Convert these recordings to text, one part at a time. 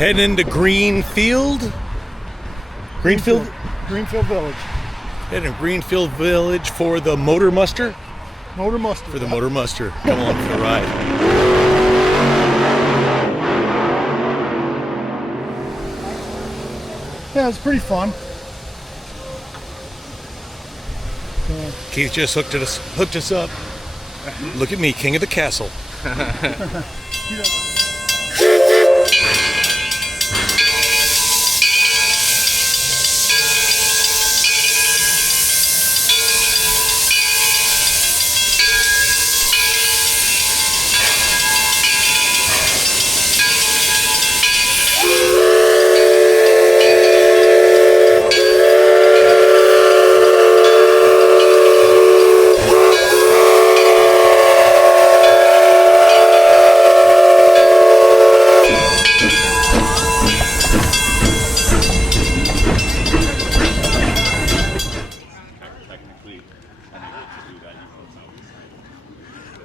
Heading into Greenfield. Greenfield Village. Heading to Greenfield Village for the Motor Muster. Motor Muster. For the Motor Muster. Come along for the ride. Yeah, it's pretty fun. Keith just hooked us up. Look at me, king of the castle.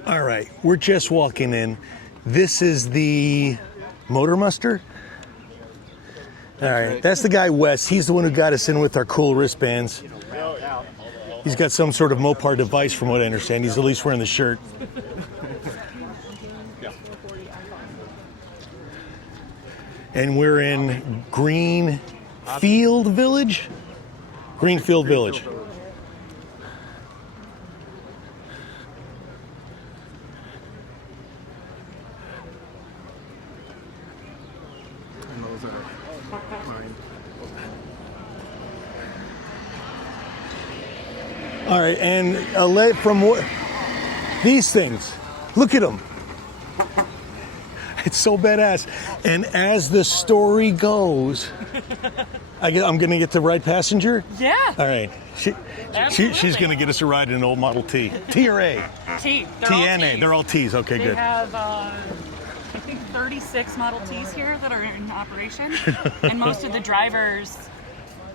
All right, we're just walking in. This is the Motor Muster. All right, that's the guy Wes. He's the one who got us in with our cool wristbands. He's got some sort of Mopar device from what I understand. He's at least wearing the shirt. And we're in Greenfield Village? Greenfield Village. All right, and from what these things, look at them. It's so badass. And as the story goes, I'm gonna get the right passenger. Yeah. All right. She's gonna get us a ride in an old Model T. T or A? T. TNA. They're all T's. Okay, good. They have, I think, 36 Model Ts here that are in operation, and most of the drivers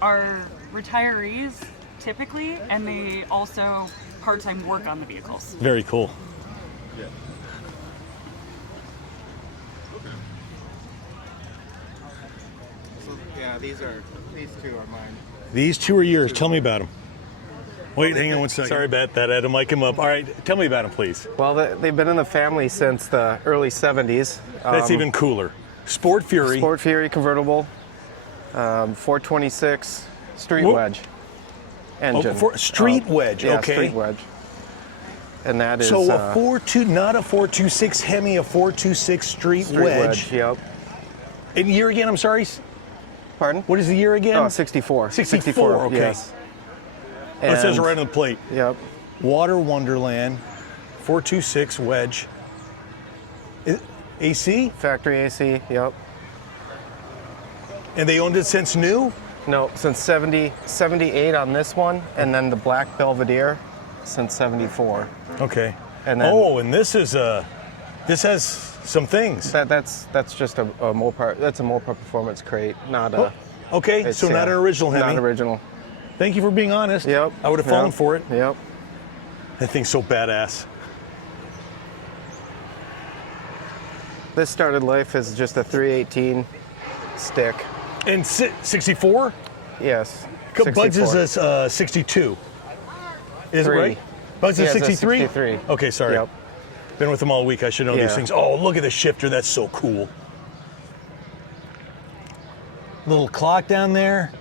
are retirees, typically, and they also part-time work on the vehicles. Very cool. Yeah. So, yeah, these two are mine. These two are yours. Tell me about them. Wait, hang on one second. Sorry about that. I had to mic him up. All right, tell me about them, please. Well, they've been in the family since the early 70s. That's even cooler. Sport Fury. Sport Fury convertible, 426 street wedge engine. Street wedge, yeah, okay. Street wedge. And that is so a 4.2, not a 426 Hemi, a 426 street wedge. Yep. And year again, I'm sorry? Pardon? What is the year again? Oh, 64. 64, okay. Yes. Oh, it says right on the plate. Yep. Water Wonderland, 426 wedge. AC? Factory AC, yep. And they owned it since new? No, since 78 on this one, and then the black Belvedere since 74. Okay. And then, and this is this has some things. That's just a Mopar. That's a Mopar performance crate, not a. Okay, so not an original Hemi. Not original. Thank you for being honest. Yep. I would have fallen for it. Yep. That thing's so badass. This started life as just a 318 stick. And 64? Yes. Bud's is a 62. Is it right? Bud's is 63? 63. Okay, sorry. Yep. Been with them all week. I should know these things. Oh, look at the shifter. That's so cool. Little clock down there.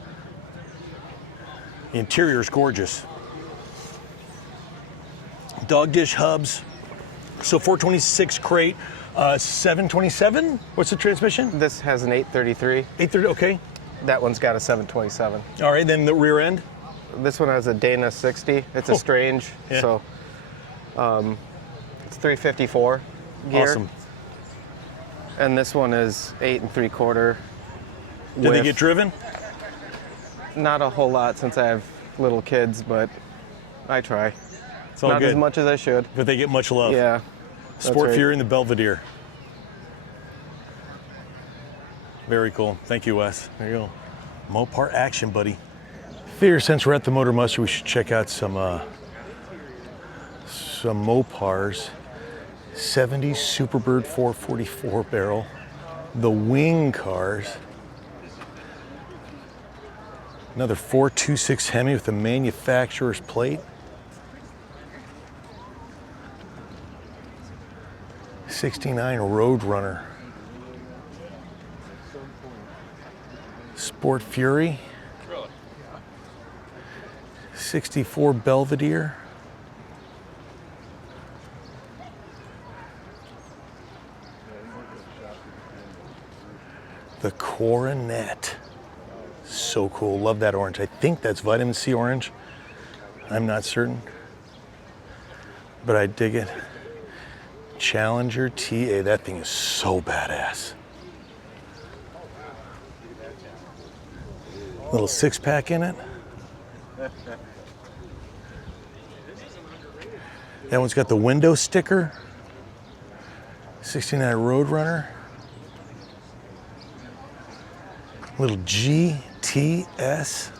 The interior is gorgeous. Dog dish hubs. So 426 crate. 727? What's the transmission? This has an 833. 830, okay. That one's got a 727. All right, then the rear end? This one has a Dana 60. It's a Strange, so it's 354 gear. Awesome. And this one is 8 3/4. Did they get driven? Not a whole lot since I have little kids, but I try. It's all Not good. as much as I should. But they get much love. Yeah. Sport Fury and the Belvedere. Very cool. Thank you, Wes. There you go. Mopar action, buddy. Figure since we're at the Motor Muster, we should check out some Mopars. 70 Superbird 444 barrel. the wing cars. Another 426 Hemi with the manufacturer's plate. 69 Roadrunner. Sport Fury. 64 Belvedere. The Coronet. So cool. Love that orange. I think that's vitamin C orange. I'm not certain. But I dig it. Challenger TA. That thing is so badass. Little 6-pack in it. That one's got the window sticker. 69 Roadrunner. Little GTS.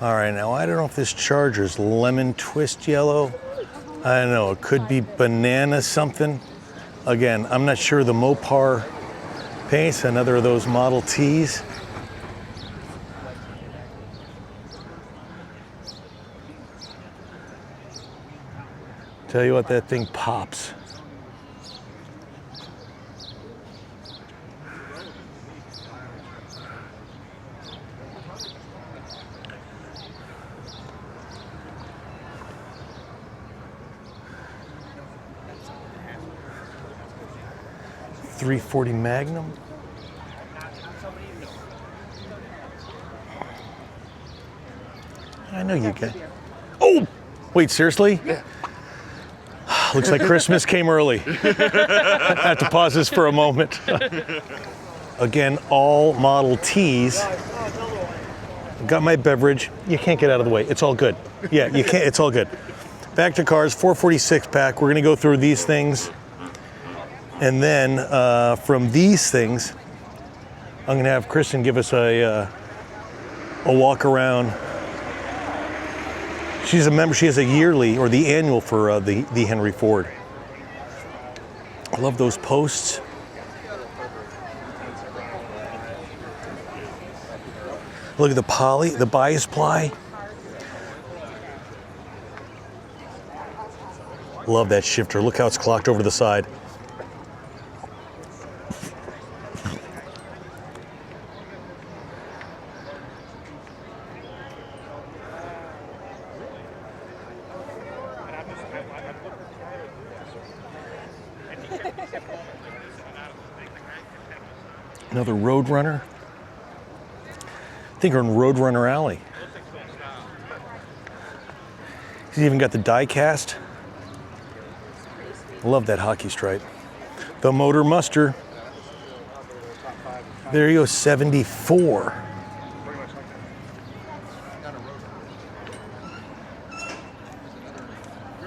All right, now I don't know if this Charger's lemon twist yellow. I don't know, it could be banana something. Again, I'm not sure. The Mopar paints, another of those Model Ts. Tell you what, that thing pops. .340 Magnum. I know you got. Oh, wait, seriously? Yeah. Looks like Christmas came early. I have to pause this for a moment. Again, all Model Ts. Got my beverage. You can't get out of the way. It's all good. Yeah, you can't. It's all good. Back to cars. 446 pack. We're gonna go through these things, and then from these things, I'm gonna have Kristen give us a walk around. She's a member. She has a yearly or the annual for the Henry Ford. I love those posts. Look at the poly, the bias ply. Love that shifter. Look how it's clocked over to the side. Another Roadrunner. I think we're in Roadrunner Alley. He's even got the die cast. Love that hockey stripe. The Motor Muster. There you go, 74.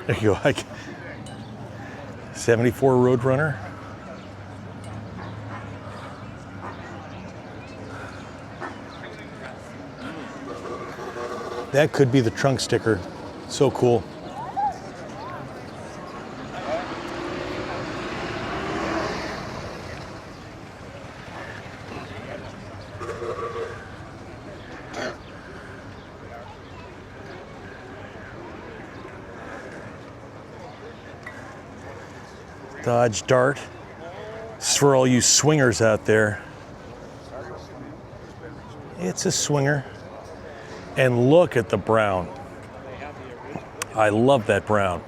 There you go. 74 Roadrunner. That could be the trunk sticker. So cool. Dodge Dart. This is for all you swingers out there. It's a swinger. And look at the brown. I love that brown.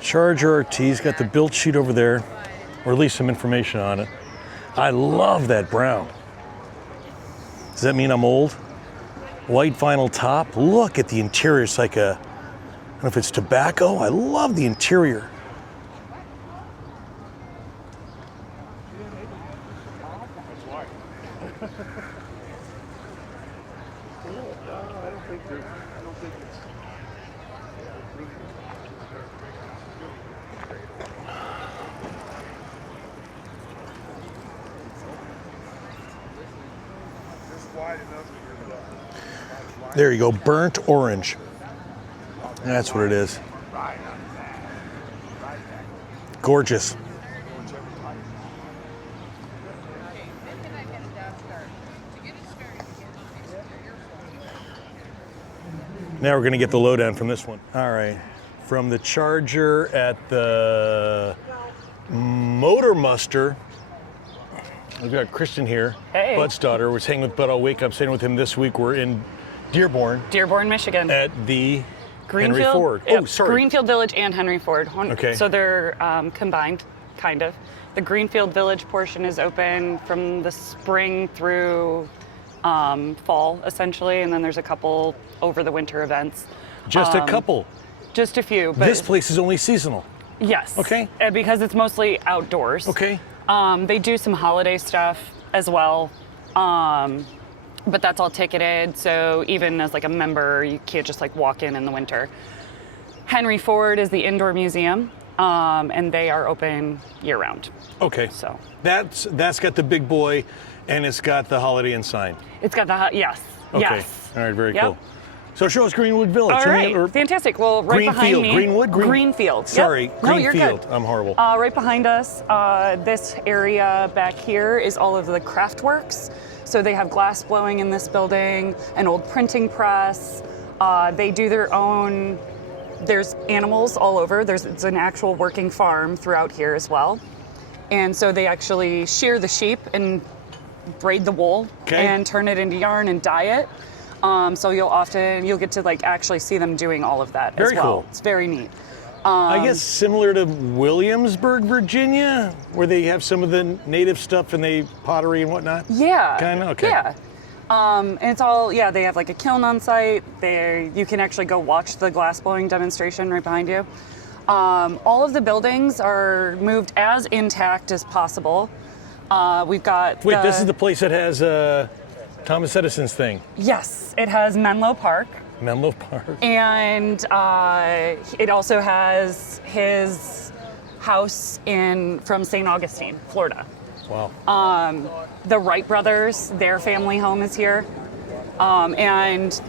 Charger RT's got the build sheet over there, or at least some information on it. I love that brown. Does that mean I'm old? White vinyl top. Look at the interior. It's like a, I don't know if it's tobacco. I love the interior. There you go, burnt orange. That's what it is. Gorgeous. Now we're going to get the lowdown from this one. All right, from the Charger at the Motor Muster. We've got Kristen here, Hey. Bud's daughter. We're hanging with Bud all week. I'm staying with him this week. We're in Dearborn Michigan. at the Greenfield. Henry Ford. Yep. Oh, sorry. Greenfield Village and Henry Ford. Okay. So they're combined, kind of. The Greenfield Village portion is open from the spring through fall, essentially, and then there's a couple over the winter events. Just a couple. Just a few. But This place is only seasonal. yes. Okay. Because it's mostly outdoors. Okay. They do some holiday stuff as well. But that's all ticketed, so even as like a member, you can't just like walk in the winter. Henry Ford is the indoor museum, and they are open year round. Okay. So That's got the big boy, and it's got the Holiday Inn sign. it's got the yes, Okay. yes. All right. Very Yep. cool. So show us Greenwood Village. All right, Or fantastic. Well, right Greenfield. behind me, Greenwood. Greenfield. Yep. Sorry, No, you're Greenfield. good. I'm horrible. Right behind us, this area back here is all of the craft works. So they have glass blowing in this building, an old printing press. They do their own, there's animals all over. It's an actual working farm throughout here as well. And so they actually shear the sheep and braid the wool Okay. and turn it into yarn and dye it. So you'll get to like actually see them doing all of that Very as well. cool. It's very neat. I guess similar to Williamsburg, Virginia, where they have some of the native stuff and they pottery and whatnot. Yeah. Kinda? Okay. Yeah. And it's all, they have like a kiln on site. You can actually go watch the glass blowing demonstration right behind you. All of the buildings are moved as intact as possible. We've got Wait, this is the place that has Thomas Edison's thing. Yes, it has Menlo Park. Menlo Park. And it also has his house from St. Augustine, Florida. Wow. The Wright Brothers, their family home is here. And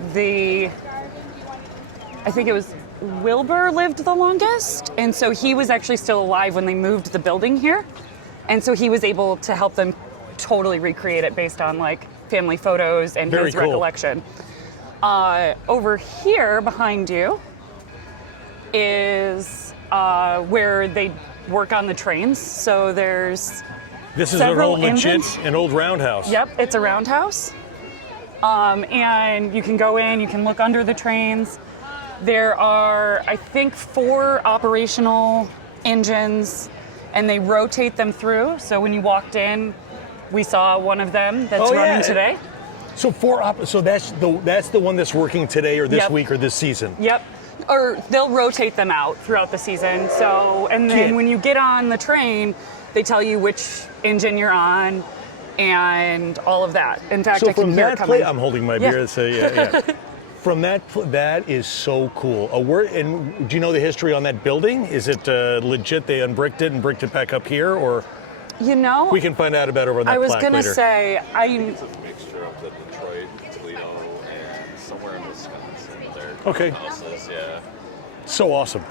I think it was Wilbur lived the longest. And so he was actually still alive when they moved the building here. And so he was able to help them totally recreate it based on like family photos and Very his cool. recollection. Over here behind you is where they work on the trains. So there's This is several an old roundhouse. Yep, it's a roundhouse. And you can go in, you can look under the trains. There are, I think, 4 operational engines, and they rotate them through. So when you walked in, we saw one of them that's running today. So so that's the one that's working today or this Yep. week or this season. Yep. Or they'll rotate them out throughout the season. So, and then Kid. when you get on the train, they tell you which engine you're on and all of that. In fact, So I can from hear it that coming. place, I'm holding my beer. So yeah. From that is so cool. And do you know the history on that building? Is it legit? They unbricked it and bricked it back up here, or You know, we can find out about it on that I was plaque gonna later. say, It's a mixture of the Detroit, Toledo, and somewhere in Wisconsin. Their Okay. houses, yeah. So awesome.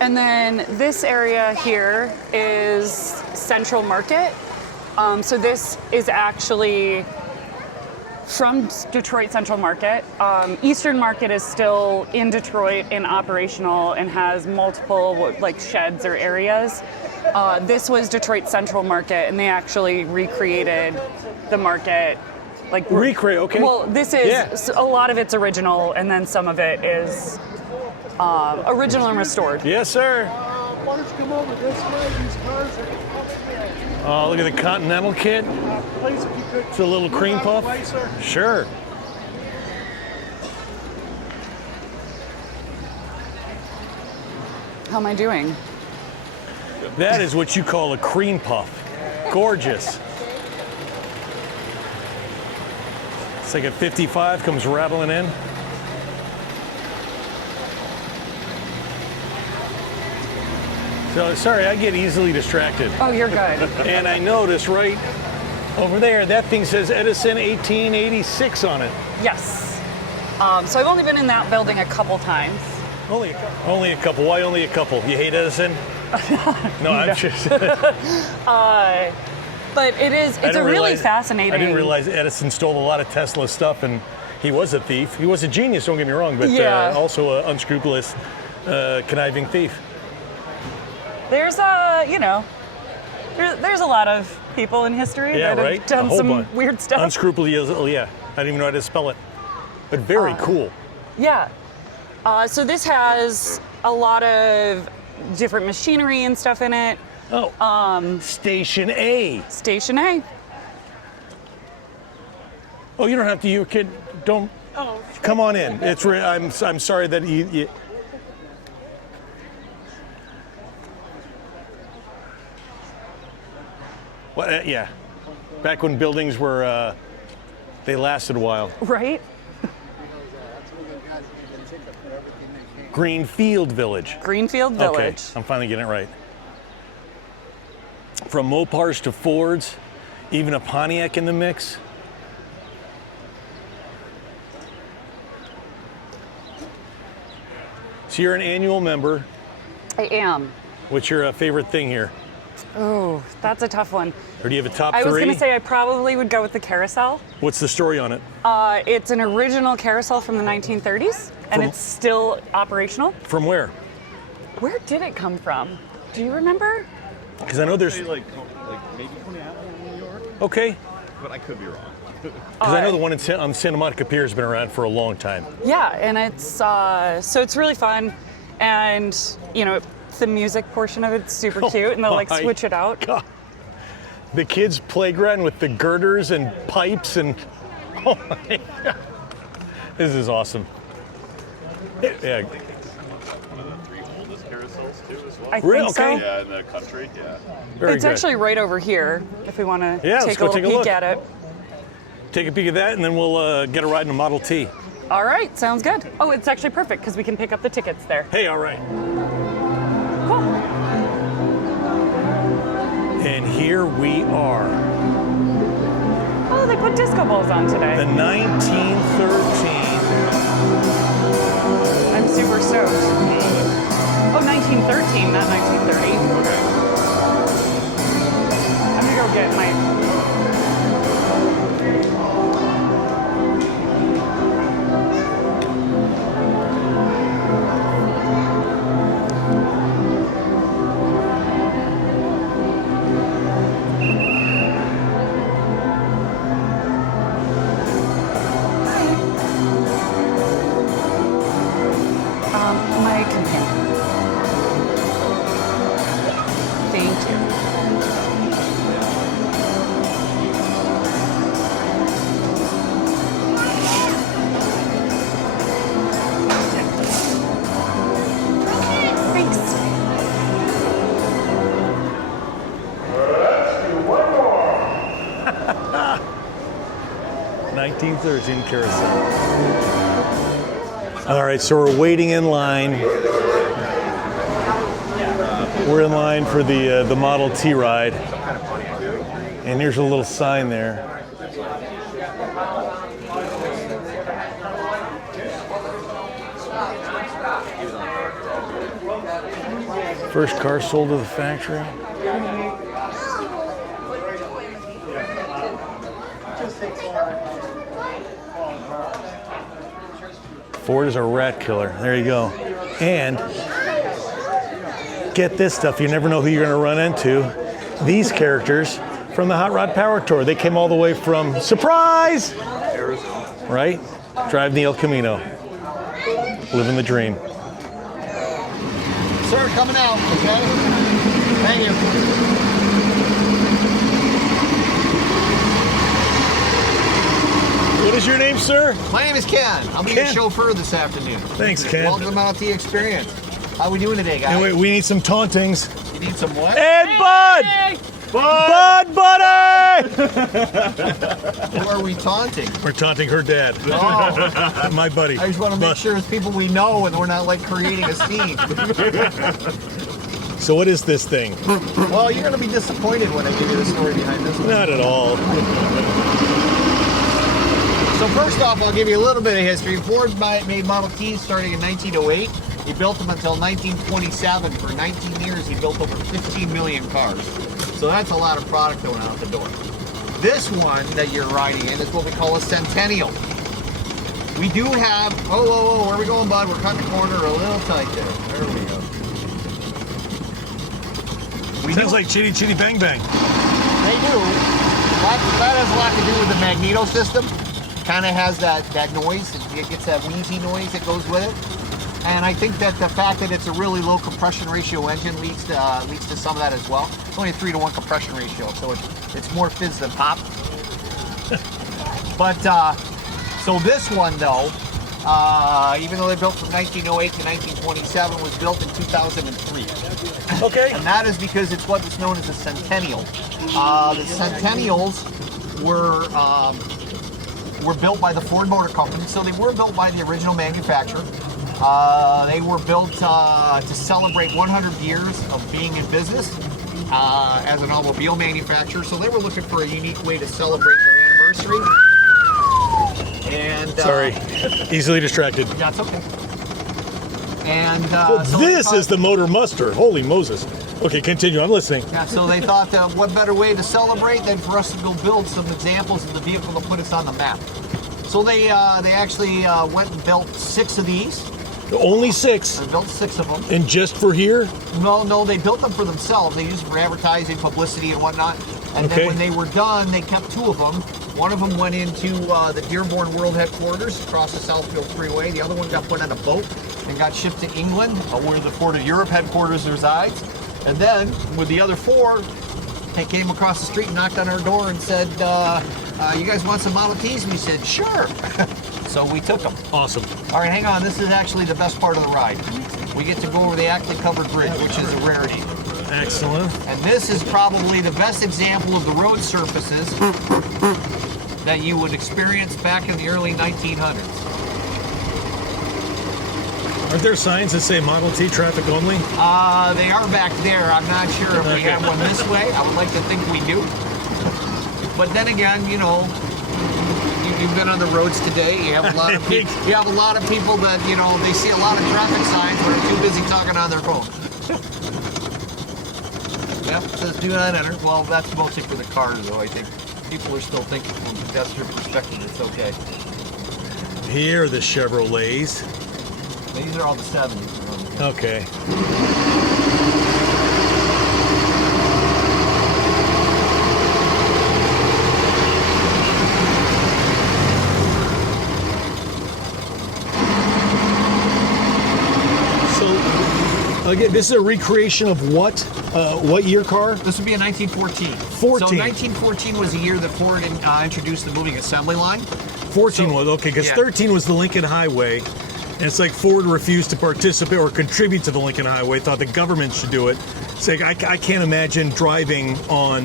and then this area here is Central Market. So this is actually from Detroit Central Market. Eastern Market is still in Detroit and operational and has multiple like sheds or areas. This was Detroit Central Market, and they actually recreated the market. Like Recreate, okay. Well, this is Yeah. a lot of it's original, and then some of it is original and restored. Yes, sir. Why don't you come over this way? These cars are Oh, look at the Continental kit. place if you could. It's a little cream move out puff. of the way, sir. Sure. How am I doing? That is what you call a cream puff. Gorgeous. It's like a 55 comes rattling in. So sorry, I get easily distracted. Oh, you're good. And I notice right over there, that thing says Edison 1886 on it. Yes. So I've only been in that building a couple times. Only a couple. Why only a couple? You hate Edison? No, I'm just. But it's a really fascinating. I didn't realize Edison stole a lot of Tesla stuff, and he was a thief. He was a genius, don't get me wrong, but also an unscrupulous, conniving thief. There's there's a lot of people in history that have done some weird stuff. Unscrupulous, yeah. I don't even know how to spell it. But very cool. Yeah. So this has a lot of different machinery and stuff in it. Oh. Station A. Station A. Oh, you don't have to. You kid, don't. Oh. Come on in. It's. I'm sorry that you well, yeah. Back when buildings were, they lasted a while. Right. Greenfield Village. Greenfield Village. Okay, I'm finally getting it right. From Mopars to Fords, even a Pontiac in the mix. So you're an annual member. I am. What's your favorite thing here? Oh, that's a tough one. Or do you have a top I was three? going to say I probably would go with the Carousel. What's the story on it? It's an original Carousel from the 1930s, and it's still operational. From where? Where did it come from? Do you remember? Because I know there's. Like maybe Coney Island in New York, Okay. but I could be wrong. Because I know the one on Santa Monica Pier has been around for a long time. Yeah, and it's so it's really fun, and the music portion of it's super cute, and they'll like switch it out. God. The kids' playground with the girders and pipes and oh my God. This is awesome. Yeah. One of the 3 oldest carousels too, as well. I think Really? so. Okay. Yeah, in the country. Yeah. Very It's good. actually right over here if we want to let's take a go little take a peek look. at it. Take a peek at that, and then we'll get a ride in a Model T. All right, sounds good. Oh, it's actually perfect because we can pick up the tickets there. Hey, all right. Cool. And here we are. Oh, they put disco balls on today. The 1913. I'm super stoked. Oh, 1913, not 1930. I'm gonna go get my. My companion. Thank you. Thanks. Uh, 1913 Carousel. All right, so we're waiting in line. We're in line for the Model T ride. And here's a little sign there. First car sold to the factory. Ford is a rat killer. There you go. And get this stuff. You never know who you're going to run into. These characters from the Hot Rod Power Tour. They came all the way from, surprise! Right? Driving the El Camino. Living the dream. Sir, coming out, okay? Thank you. What is your name, sir? My name is Ken. I'll be your chauffeur this afternoon. Thanks, Ken. Welcome to the Model T experience. How we doing today, guys? And we need some tauntings. You need some what? And Bud! Bud Buddy! Who are we taunting? We're taunting her dad. Oh, My buddy. I just want to make sure it's people we know and we're not like creating a scene. So what is this thing? Well, you're going to be disappointed when I give you the story behind this one. Not at all. So first off, I'll give you a little bit of history. Ford made Model Ts starting in 1908. He built them until 1927. For 19 years, he built over 15 million cars. So that's a lot of product going out the door. This one that you're riding in is what we call a Centennial. We do have, whoa, where are we going, bud? We're cutting the corner a little tight there. There we go. Sounds like Chitty Chitty Bang Bang. They do. That has a lot to do with the magneto system. Kind of has that noise. It gets that wheezy noise that goes with it. And I think that the fact that it's a really low compression ratio engine leads to some of that as well. It's only a 3-to-1 compression ratio, so it's more fizz than pop. But so this one though, even though they built from 1908 to 1927, was built in 2003. Okay. And that is because it's what is known as a Centennial. The Centennials were built by the Ford Motor Company, so they were built by the original manufacturer. They were built to celebrate 100 years of being in business as an automobile manufacturer. So they were looking for a unique way to celebrate their anniversary. And Sorry, easily distracted. that's okay. And so This is the Motor Muster. Holy Moses. Okay, continue. I'm listening. yeah, so they thought, what better way to celebrate than for us to go build some examples of the vehicle to put us on the map. So they actually went and built 6 of these. Only 6. They built 6 of them. And just for here? No, they built them for themselves. They used it for advertising, publicity, and whatnot. And Okay. then when they were done, they kept 2 of them. One of them went into the Dearborn World Headquarters across the Southfield Freeway. The other one got put on a boat and got shipped to England, where the Ford of Europe headquarters resides. And then, with the other 4, they came across the street and knocked on our door and said, you guys want some Model Ts? We said, sure. So we took them. Awesome. All right, hang on. This is actually the best part of the ride. We get to go over the Ackley Covered Bridge, which is a rarity. Excellent. And this is probably the best example of the road surfaces that you would experience back in the early 1900s. Aren't there signs that say Model T traffic only? They are back there. I'm not sure if we have one this way. I would like to think we do. But then again, you know, you've been on the roads today. You have a lot of people. You have a lot of people that, you know, they see a lot of traffic signs but are too busy talking on their phone. Yep, it says do not enter. Well, that's mostly for the cars, though. I think people are still thinking from a pedestrian perspective it's okay. Here are the Chevrolets. These are all the 70s. Okay. Again, this is a recreation of what year car? This would be a 1914. 14. So 1914 was the year that Ford introduced the moving assembly line. 14 was, okay, because 13 was the Lincoln Highway. And it's like Ford refused to participate or contribute to the Lincoln Highway, thought the government should do it. It's like, I can't imagine driving on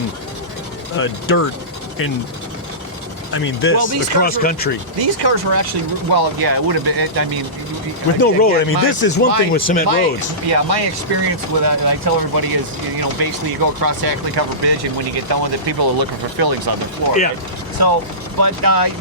dirt in, I mean, this, across country. These cars were actually, well, yeah, it would have been, I mean. With no road, I mean, this is one thing with cement roads. Yeah, my experience with that, and I tell everybody is, you know, basically you go across the Ackley Covered Bridge, and when you get done with it, people are looking for fillings on the floor. Yeah. Right? So, but,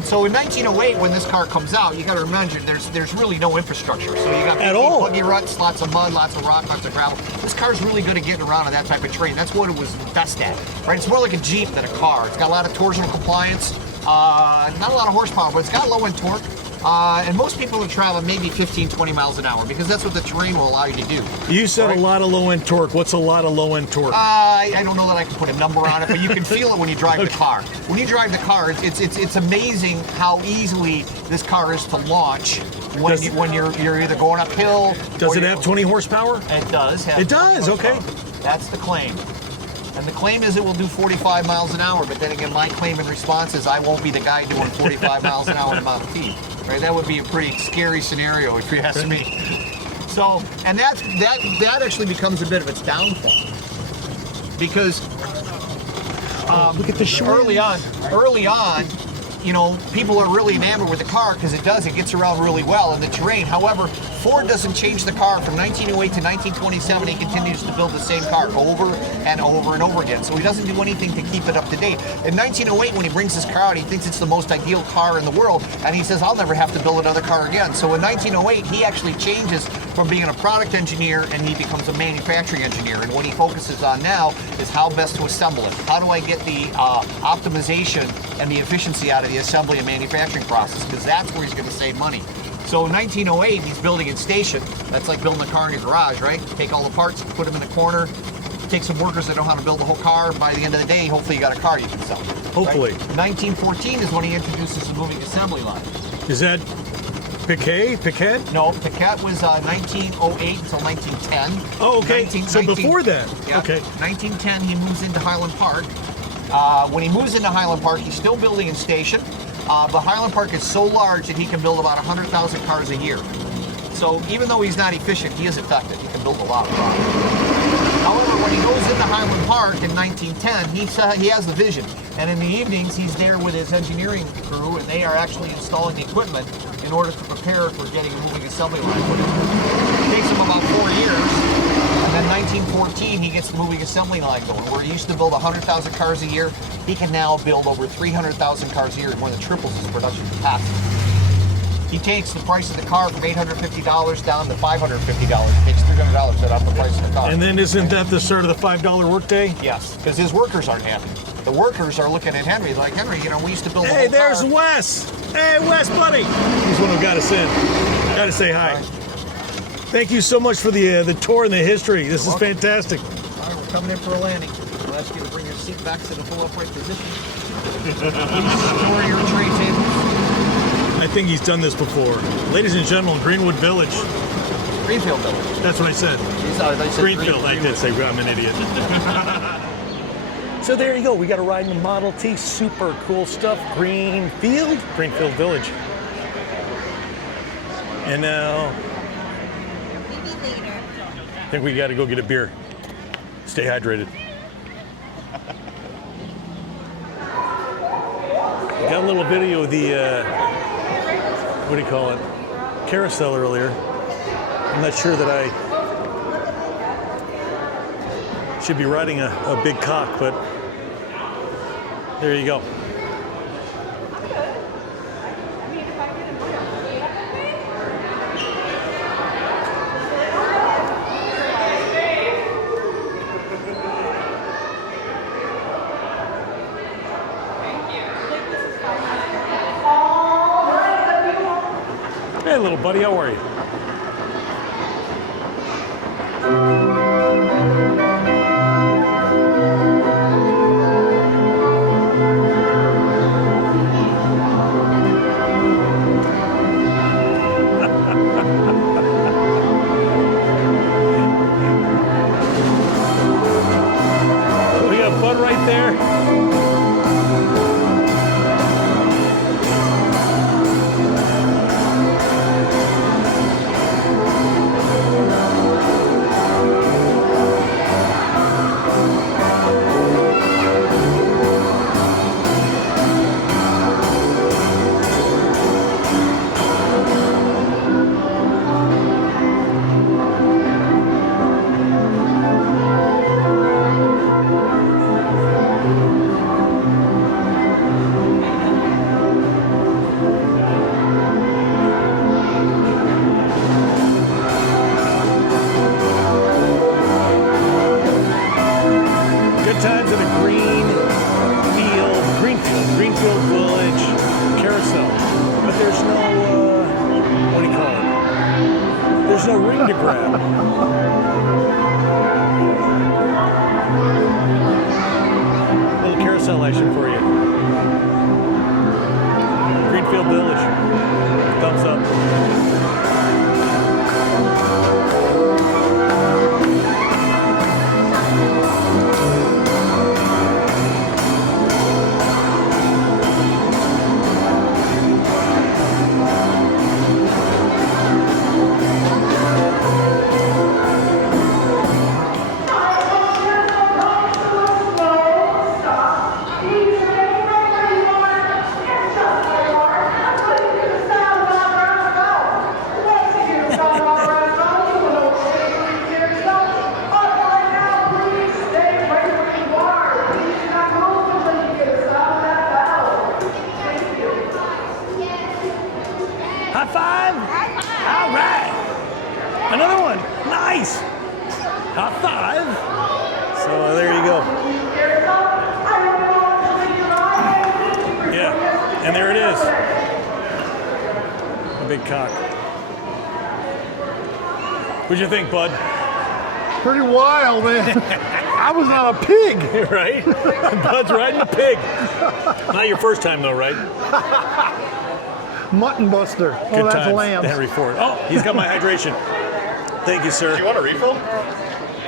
so in 1908, when this car comes out, you got to remember, there's really no infrastructure. So you got buggy ruts, lots of mud, lots of rock, lots of gravel. This car's really good at getting around on that type of terrain. That's what it was best at, right? It's more like a Jeep than a car. It's got a lot of torsional compliance. Not a lot of horsepower, but it's got low end torque. And most people are traveling maybe 15, 20 miles an hour because that's what the terrain will allow you to do. You said a lot of low end torque. What's a lot of low end torque? I don't know that I can put a number on it, but you can feel it when you drive the car. When you drive the car, it's amazing how easily this car is to launch when you're either going uphill. Does it have 20 horsepower? It does. It does. Okay. That's the claim. And the claim is it will do 45 miles an hour, but then again, my claim and response is I won't be the guy doing 45 miles an hour in a Model T. Right? That would be a pretty scary scenario if you ask me. So, and that actually becomes a bit of its downfall. Because look at the early on, you know, people are really enamored with the car because it gets around really well in the terrain. However, Ford doesn't change the car from 1908 to 1927. He continues to build the same car over and over and over again. So he doesn't do anything to keep it up to date. In 1908, when he brings his car out, he thinks it's the most ideal car in the world, and he says, I'll never have to build another car again. So in 1908, he actually changes from being a product engineer and he becomes a manufacturing engineer. And what he focuses on now is how best to assemble it. How do I get the optimization and the efficiency out of the assembly and manufacturing process? Because that's where he's going to save money. So in 1908, he's building in station. That's like building a car in your garage, right? Take all the parts, put them in the corner, take some workers that know how to build the whole car. By the end of the day, hopefully you got a car you can sell. Hopefully. Right? 1914 is when he introduces the moving assembly line. Is that Piquet? No, Piquet was 1908 until 1910. Oh, okay. So before that. Yeah, Okay. 1910, he moves into Highland Park. When he moves into Highland Park, he's still building in station, but Highland Park is so large that he can build about 100,000 cars a year. So even though he's not efficient, he is effective. He can build a lot of cars. However, when he goes into Highland Park in 1910, he has the vision. And in the evenings, he's there with his engineering crew, and they are actually installing the equipment in order to prepare for getting a moving assembly line put in. It takes him about 4 years. And then 1914, he gets the moving assembly line going. Where he used to build 100,000 cars a year, he can now build over 300,000 cars a year, more than triples his production capacity. He takes the price of the car from $850 down to $550. He takes $300 right off the price of the car. And then isn't that the start of the $5 workday? Yes, because his workers aren't happy. The workers are looking at Henry like, Henry, you know, we used to build a Hey, whole there's car. Wes. Hey, Wes, buddy. He's one who got us in. Got to say hi. Thank you so much for the tour and the history. This is fantastic. All right, we're coming in for a landing. We'll ask you to bring your seat back to the full upright position. Please store your tray tables. I think he's done this before. Ladies and gentlemen, Greenwood Village. Greenfield Village. That's what I said. Greenfield. I did say I'm an idiot. So there you go. We got a ride in the Model T. Super cool stuff. Greenfield Village. And now I think we got to go get a beer. Stay hydrated. Got a little video of the, what do you call it? Carousel earlier. I'm not sure that I should be riding a big cock, but there you go. Hey, little buddy, how are you? We got Bud right there. Times at a Greenfield Village Carousel, but there's no, what do you call it? There's no ring to grab. Little carousel action for you. Greenfield Village, thumbs up. And there it is. A big cock. What'd you think, Bud? Pretty wild, man. I was on a pig. Right? Bud's riding a pig. Not your first time, though, right? Mutton Buster. Good Oh, that's times. lamb. Henry Ford. Oh, he's got my hydration. Thank you, sir. Do you want a refill?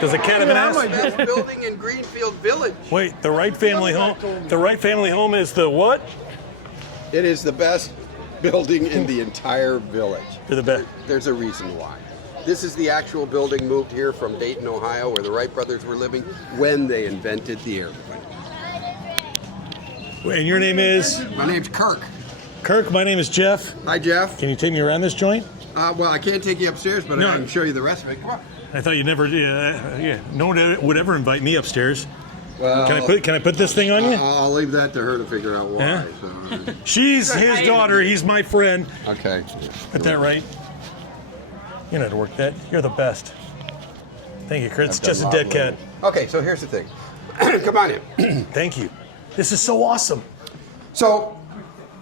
Does the cat have an ass? Best building in Greenfield Village. Wait, the Wright family home. The Wright family home is the what? It is the best building in the entire village. They're the best. There's a reason why. This is the actual building moved here from Dayton, Ohio, where the Wright brothers were living when they invented the airplane. And your name is? My name's Kirk. Kirk, my name is Jeff. Hi, Jeff. Can you take me around this joint? Well, I can't take you upstairs, but No. I can show you the rest of it. Come on. I thought you'd never, no one would ever invite me upstairs. Well, Can I put this thing on you? I'll leave that to her to figure out why. Yeah. So, She's his daughter. He's my friend. okay. Got that right? You know how to work that. You're the best. Thank you, Chris. It's just a dead cat. Okay, so here's the thing. Come on in. Thank you. This is so awesome. So,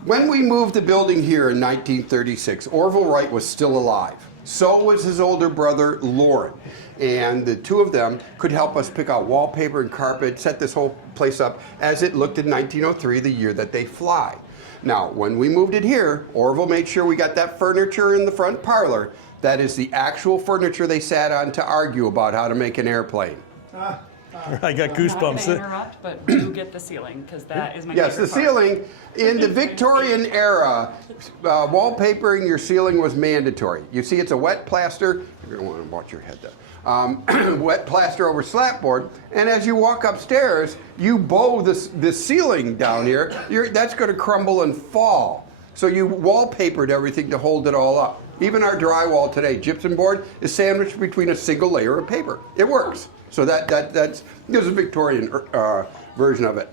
when we moved the building here in 1936, Orville Wright was still alive. So was his older brother, Lauren. And the two of them could help us pick out wallpaper and carpet, set this whole place up as it looked in 1903, the year that they fly. Now, when we moved it here, Orville made sure we got that furniture in the front parlor. That is the actual furniture they sat on to argue about how to make an airplane. I got I'm not going to goosebumps. interrupt, but do get the ceiling because that is my Yes, the favorite part. ceiling, in the Victorian era, wallpapering your ceiling was mandatory. You see, it's a wet plaster. You're going to want to watch your head there. Wet plaster over slapboard, and as you walk upstairs, you bow this ceiling down here. That's going to crumble and fall. So you wallpapered everything to hold it all up. Even our drywall today, gypsum board, is sandwiched between a single layer of paper. It works. So there's a Victorian version of it.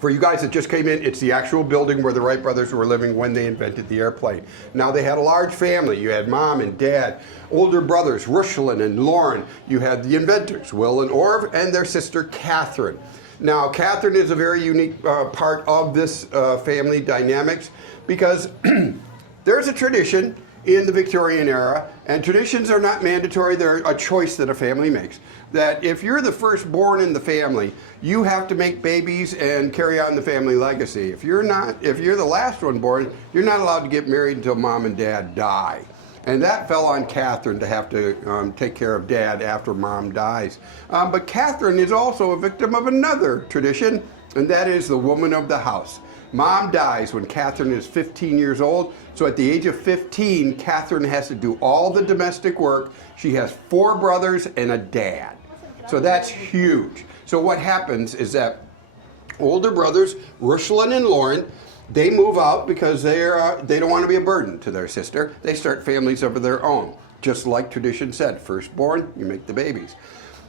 For you guys that just came in, it's the actual building where the Wright brothers were living when they invented the airplane. Now, they had a large family. You had mom and dad, older brothers, Rushlin and Lauren. You had the inventors, Will and Orv, and their sister, Catherine. Now, Catherine is a very unique part of this family dynamics because there's a tradition in the Victorian era, and traditions are not mandatory, they're a choice that a family makes. That if you're the firstborn in the family, you have to make babies and carry on the family legacy. If you're the last one born, you're not allowed to get married until mom and dad die. And that fell on Catherine to have to take care of dad after mom dies. But Catherine is also a victim of another tradition, and that is the woman of the house. Mom dies when Catherine is 15 years old. So at the age of 15, Catherine has to do all the domestic work. She has 4 brothers and a dad. So that's huge. So what happens is that older brothers, Rushlin and Lauren, they move out because they don't want to be a burden to their sister. They start families of their own. Just like tradition said, firstborn, you make the babies.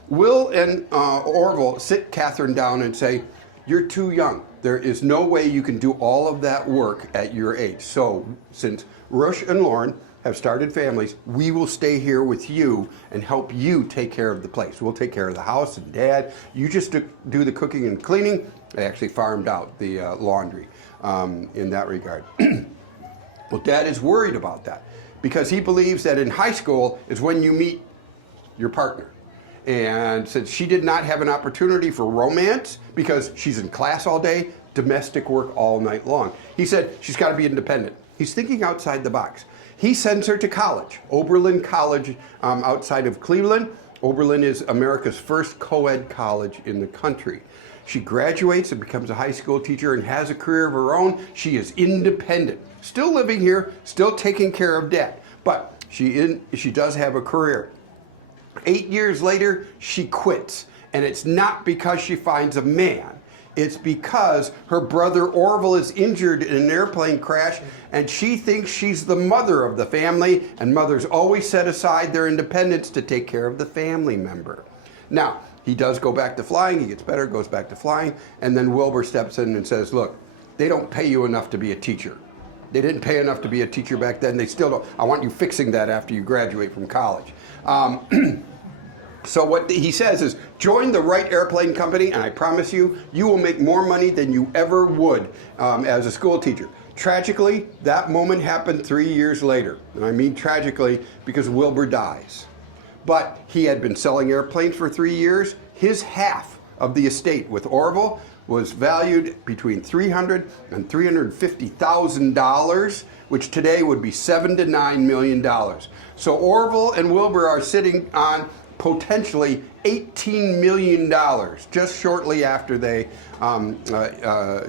Will and Orville sit Catherine down and say, you're too young. There is no way you can do all of that work at your age. So since Rush and Lauren have started families, we will stay here with you and help you take care of the place. We'll take care of the house and dad. You just do the cooking and cleaning. They actually farmed out the laundry in that regard. Well, dad is worried about that because he believes that in high school is when you meet your partner. And since she did not have an opportunity for romance because she's in class all day, domestic work all night long, he said she's got to be independent. He's thinking outside the box. He sends her to college, Oberlin College outside of Cleveland. Oberlin is America's first co-ed college in the country. She graduates and becomes a high school teacher and has a career of her own. She is independent, still living here, still taking care of dad, but she does have a career. 8 years later, she quits. And it's not because she finds a man. It's because her brother Orville is injured in an airplane crash and she thinks she's the mother of the family, and mothers always set aside their independence to take care of the family member. Now, he does go back to flying, he gets better, goes back to flying, and then Wilbur steps in and says, look, they don't pay you enough to be a teacher. They didn't pay enough to be a teacher back then, they still don't. I want you fixing that after you graduate from college. So what he says is, join the Wright Airplane Company, and I promise you, you will make more money than you ever would as a school teacher. Tragically, that moment happened 3 years later. And I mean tragically because Wilbur dies. But he had been selling airplanes for 3 years. His half of the estate with Orville was valued between $300,000 and $350,000, which today would be $7 to $9 million. So Orville and Wilbur are sitting on potentially $18 million just shortly after they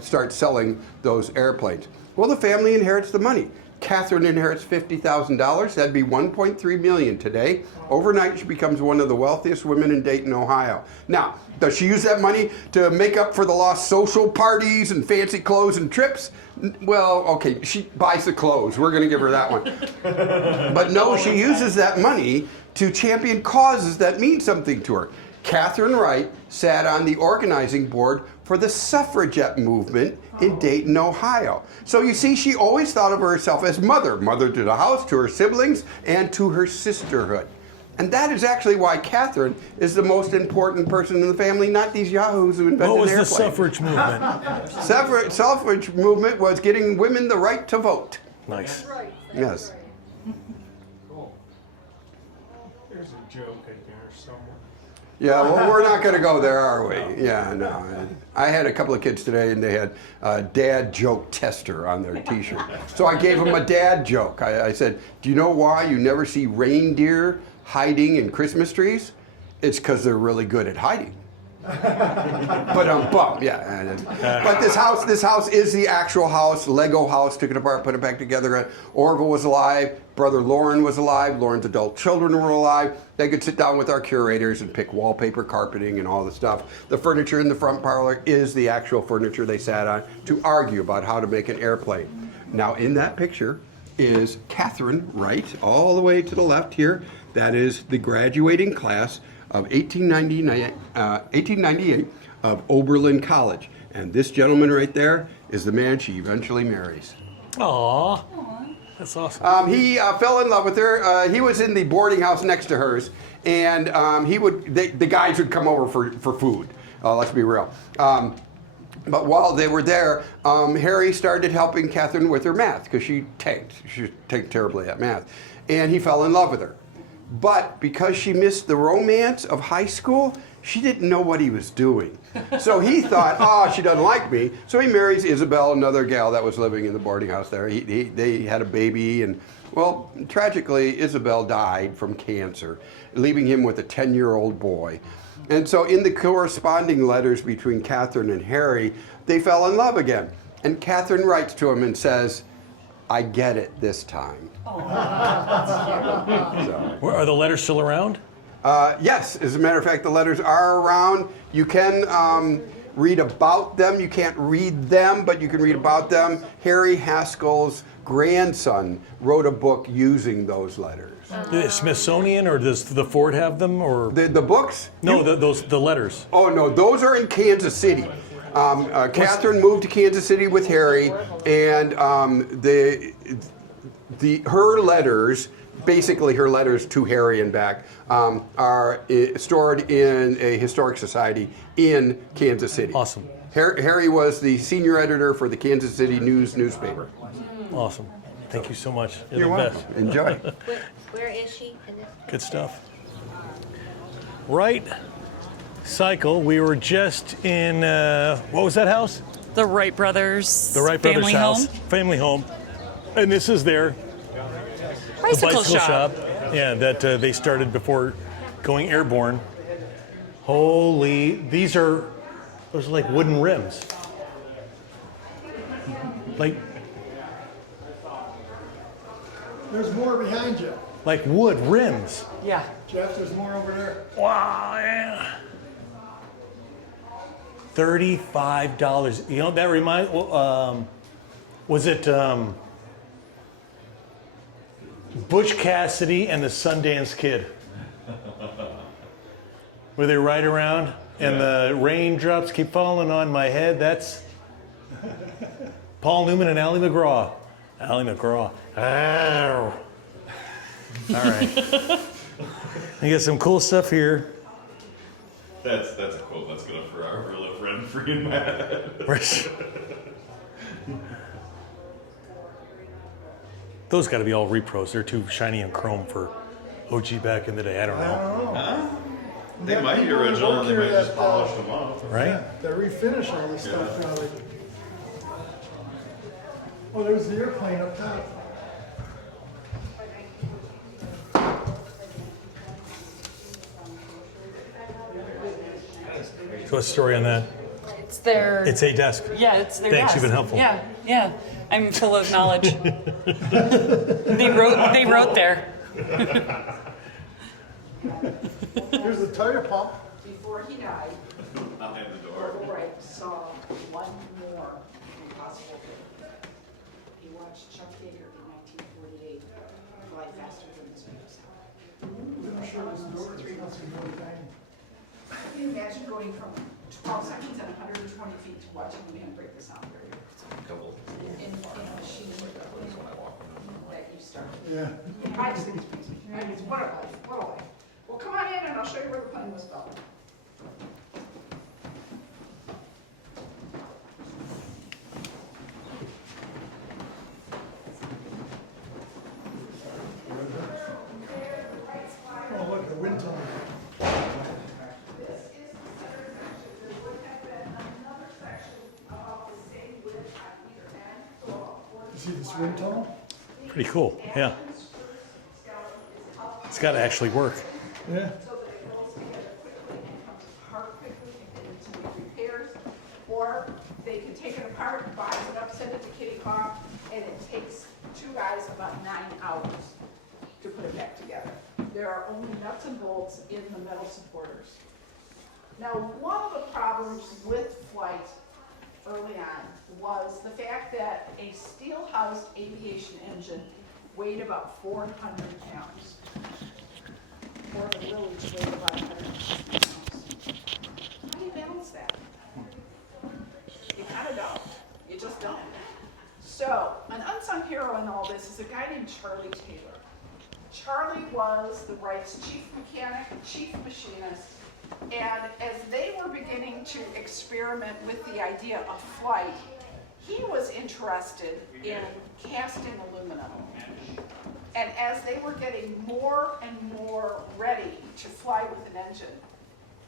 start selling those airplanes. Well, the family inherits the money. Catherine inherits $50,000. That'd be $1.3 million today. Overnight, she becomes one of the wealthiest women in Dayton, Ohio. Now, does she use that money to make up for the lost social parties and fancy clothes and trips? Well, okay, she buys the clothes. We're going to give her that one. But no, she uses that money to champion causes that mean something to her. Catherine Wright sat on the organizing board for the suffragette movement in Dayton, Ohio. So you see, she always thought of herself as mother to the house, to her siblings, and to her sisterhood. And that is actually why Catherine is the most important person in the family, not these yahoos who invented What was airplanes. the suffrage movement? Suffrage movement was getting women the right to vote. Nice. Yes. There's a joke in there somewhere. Yeah, well, we're not going to go there, are we? Yeah, no. I had a couple of kids today, and they had dad joke tester on their T-shirt. So I gave them a dad joke. I said, do you know why you never see reindeer hiding in Christmas trees? It's because they're really good at hiding. But yeah. But this house is the actual house, Lego house. Took it apart, put it back together. Orville was alive. Brother Lauren was alive. Lauren's adult children were alive. They could sit down with our curators and pick wallpaper, carpeting, and all the stuff. The furniture in the front parlor is the actual furniture they sat on to argue about how to make an airplane. Now, in that picture is Catherine Wright, all the way to the left here. That is the graduating class of 1898 of Oberlin College. And this gentleman right there is the man she eventually marries. Aw, that's awesome. He fell in love with her. He was in the boarding house next to hers, and the guys would come over for food. Let's be real. But while they were there, Harry started helping Catherine with her math because she tanked. She tanked terribly at math. And he fell in love with her. But because she missed the romance of high school, she didn't know what he was doing. So he thought, she doesn't like me. So he marries Isabel, another gal that was living in the boarding house there. They had a baby, and, well, tragically, Isabel died from cancer, leaving him with a 10-year-old boy. And so in the corresponding letters between Catherine and Harry, they fell in love again. And Catherine writes to him and says, I get it this time. Are the letters still around? Yes, as a matter of fact, the letters are around. You can read about them. You can't read them, but you can read about them. Harry Haskell's grandson wrote a book using those letters. The Smithsonian, or does the Ford have them, or The books? no? The letters. Oh, no, those are in Kansas City. Catherine moved to Kansas City with Harry, and her letters, basically her letters to Harry and back, are stored in a historic society in Kansas City. Awesome. Harry was the senior editor for the Kansas City News newspaper. Awesome. Thank you so much. You're You're the welcome. best. Enjoy. Where is she in this? Good stuff. Right. Cycle. We were just in what was that house? The Wright Brothers. The Wright Brothers family house. home. Family home. And this is their Bicycle shop. Yeah, that they started before going airborne. Holy, those are like wooden rims. Like There's more behind you. wood rims. Yeah. Jeff, there's more over there. Wow, yeah. $35. You know, that reminds, was it Butch Cassidy and the Sundance Kid? Where they ride around and the raindrops keep falling on my head. That's Paul Newman and Ally McGraw. Ally McGraw. Ow. All right. I got some cool stuff here. That's a quote that's gonna forever live rent free in my head. Those got to be all repros. They're too shiny and chrome for OG back in the day. I don't know. Huh? They might be original and they might just polish them up. Right? Yeah, they refinish all this stuff now. Oh, there's the airplane up top. So what's the story on that? It's their. It's a desk. Yeah, it's their Thanks, desk. you've been helpful. Yeah, yeah. I'm full of knowledge. They wrote there. Here's the tire pump. Before he died, Behind the door. Uncle Wright saw one more impossible thing. He watched Chuck Yeager in 1948 fly faster than his motorcycle. I'm sure this door is nothing more than. Can you imagine going from 12 seconds at 120 feet to watching a man break the sound barrier? In a machine that you started. Yeah. I just think it's crazy. I mean, what a life, what a life. Well, come on in and I'll show you where the plane was built. Oh, look, the wind tunnel. You see this wind tunnel? Pretty cool. Yeah. It's got to actually work. Yeah. So that it goes together quickly and comes apart quickly if they need to make repairs. Or they can take it apart, box it up, send it to Kitty Hawk, and it takes 2 guys about 9 hours to put it back together. There are only nuts and bolts in the metal supporters. Now, one of the problems with flight early on was the fact that a steel-housed aviation engine weighed about 400 pounds. Or the Willys weighed about 150 pounds. How do you balance that? You kind of don't. You just don't. So, an unsung hero in all this is a guy named Charlie Taylor. Charlie was the Wright's chief mechanic, chief machinist, and as they were beginning to experiment with the idea of flight, he was interested in casting aluminum. And as they were getting more and more ready to fly with an engine,